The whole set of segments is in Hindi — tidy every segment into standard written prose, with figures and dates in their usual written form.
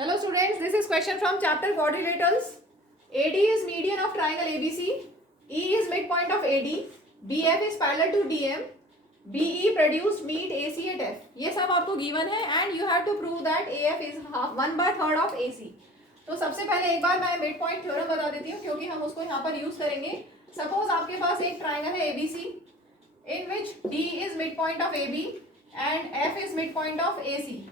Hello students, this is question from chapter quadrilaterals. AD is median of triangle ABC. E is midpoint of AD. BF is parallel to DM. BE produced meet AC at F. ये सब आपको given है and you have to prove that AF is 1/3 of AC. तो सबसे पहले एक बार मैं मिड पॉइंट थ्योरम बता देती हूँ क्योंकि हम उसको यहाँ पर यूज करेंगे. सपोज आपके पास एक ट्राइंगल है ABC in which D is midpoint of AB and F is midpoint of AC.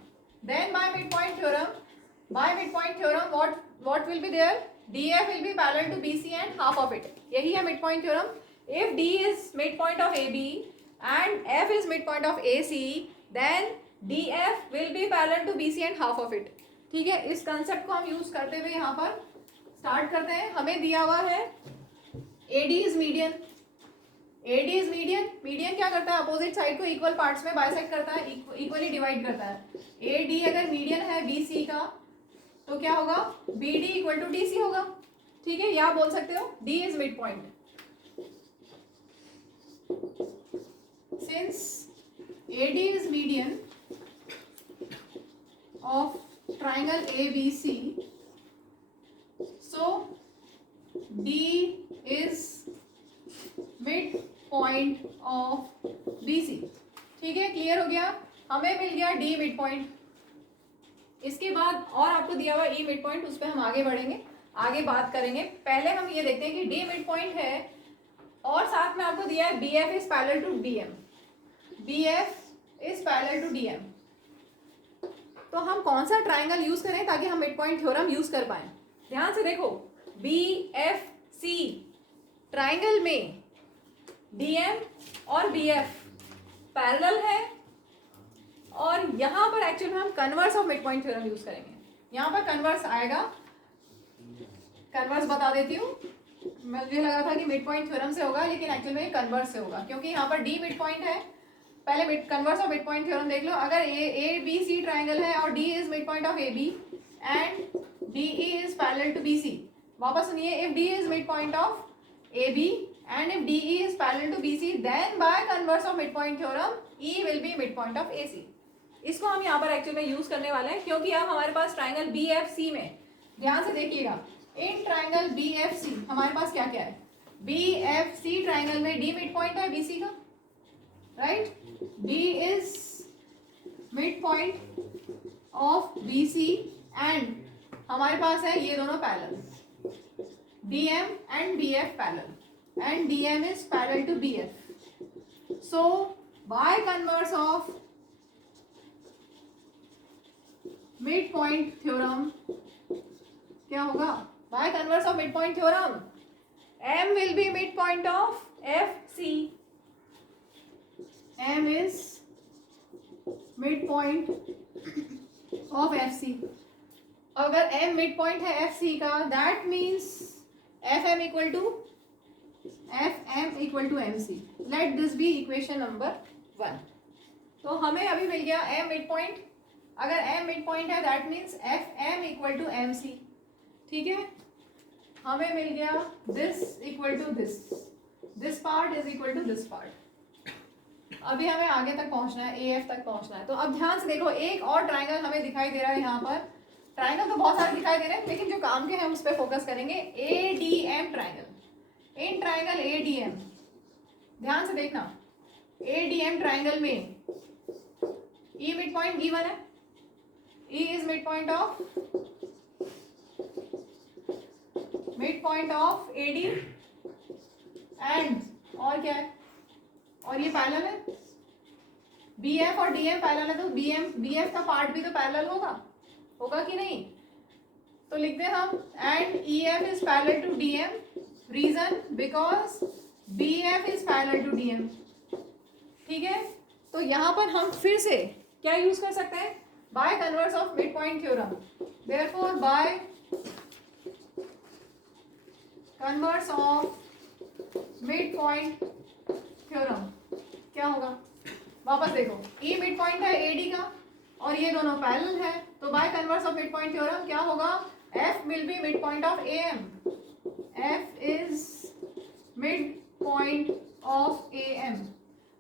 Then by midpoint theorem, what will be there? DF will be parallel to BC and half of it. यही है midpoint theorem. If D is midpoint of AB and F is midpoint of AC, then DF will be parallel to BC and half of it. ठीक है, इस कंसेप्ट को हम यूज करते हुए यहाँ पर स्टार्ट करते हैं. हमें दिया हुआ है AD is median. AD is median. Median क्या करता है? अपोजिट साइड को इक्वल पार्ट्स में बाइसेक्ट करता है, इक्वली डिवाइड करता है. AD अगर मीडियन है BC का तो क्या होगा? BD इक्वल टू DC होगा. ठीक है, या बोल सकते हो D is midpoint. Since AD is median of triangle ABC, so D is midpoint of BC. ठीक है, क्लियर हो गया. हमें मिल गया D midpoint. इसके बाद और आपको दिया हुआ E midpoint, उस पर हम आगे बढ़ेंगे, आगे बात करेंगे. पहले हम ये देखते हैं कि D midpoint है और साथ में आपको दिया है BF is parallel to DM. BF is parallel to DM. तो हम कौन सा ट्राइंगल यूज करें ताकि हम मिडपॉइंट थ्योरम यूज कर पाए? ध्यान से देखो, BFC ट्राइंगल में DM और BF पैरेलल है और यहाँ पर एक्चुअली हम converse of midpoint theorem use करेंगे. यहाँ पर कन्वर्स आएगा, कन्वर्स बता देती हूँ. मुझे लगा था कि मिडपॉइंट थ्योरम से होगा लेकिन एक्चुअल में कन्वर्स से होगा क्योंकि यहाँ पर D मिडपॉइंट है. पहले कन्वर्स ऑफ मिडपॉइंट थ्योरम देख लो. अगर ABC ट्राइंगल है और D is midpoint of AB and DE is parallel to BC. वापस सुनिए, if D is midpoint of AB and if DE is parallel to BC, then by converse of midpoint theorem, E will be midpoint of AC. इसको हम यहाँ पर एक्चुअल में यूज करने वाले हैं क्योंकि अब हमारे पास ट्राइंगल BFC में, ध्यान से देखिएगा, इन ट्राइंगल BFC हमारे पास क्या क्या है? BFC ट्राइंगल में D मिडपॉइंट है BC का, right? D is midpoint of BC and हमारे पास है ये दोनों parallel, DM and BF parallel. And DM is parallel to BF. So by converse of midpoint theorem क्या होगा? By converse of midpoint theorem, M will be midpoint of FC. M is midpoint of FC. अगर M midpoint है FC का, that means FM equal to FM equal to MC. Let this be equation number 1. तो हमें अभी मिल गया M midpoint. अगर M midpoint है that means FM equal to MC. ठीक है, हमें मिल गया this equal to this. This part is equal to this part. अभी हमें आगे तक पहुंचना है, AF तक पहुंचना है. तो अब ध्यान से देखो, एक और ट्राइंगल हमें दिखाई दे रहा है यहाँ पर. ट्राइंगल तो बहुत सारे दिखाई दे रहे हैं लेकिन जो काम के हैं उस पर फोकस करेंगे. ADM triangle. In triangle ADM, ध्यान से देखना, ADM ट्राइंगल में E मिडपॉइंट गिवन है. E is midpoint of AD and और क्या है? और ये पैरेलल है. BF और DM पैरेलल है तो BF का पार्ट भी तो पैरेलल होगा कि नहीं? तो लिखते हैं हम and EF is parallel to DM. Reason because BF is parallel to DM. ठीक है, तो यहां पर हम फिर से क्या यूज कर सकते हैं? By converse of midpoint theorem. Therefore by converse of midpoint theorem क्या होगा? वापस देखो, E मिडपॉइंट है AD का और ये दोनों पैरेलल है तो by converse of midpoint theorem क्या होगा? F will be midpoint of AM. F is midpoint of AM.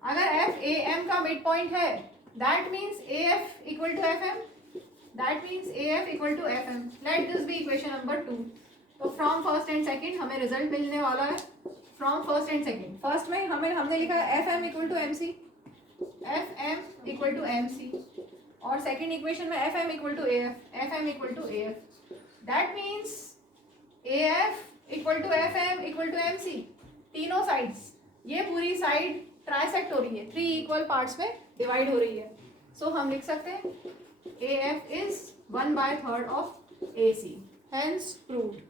अगर F AM का midpoint है that means AF equal to FM. That means A F equal to F M. Let this be equation number 2. तो फ्रॉम फर्स्ट एंड सेकंड हमें रिजल्ट मिलने वाला है. From first and second, first में हमने लिखा है F M equal to M C, F M equal to M C, और सेकंड इक्वेशन में F M equal to A F, F M equal to A F. That means A F equal to F M equal to M C. तीनों साइड्स, ये पूरी साइड ट्राइसेक्ट हो रही है, 3 इक्वल पार्ट्स में डिवाइड हो रही है. सो हम लिख सकते हैं A F is 1/3 of A C. Hence proved.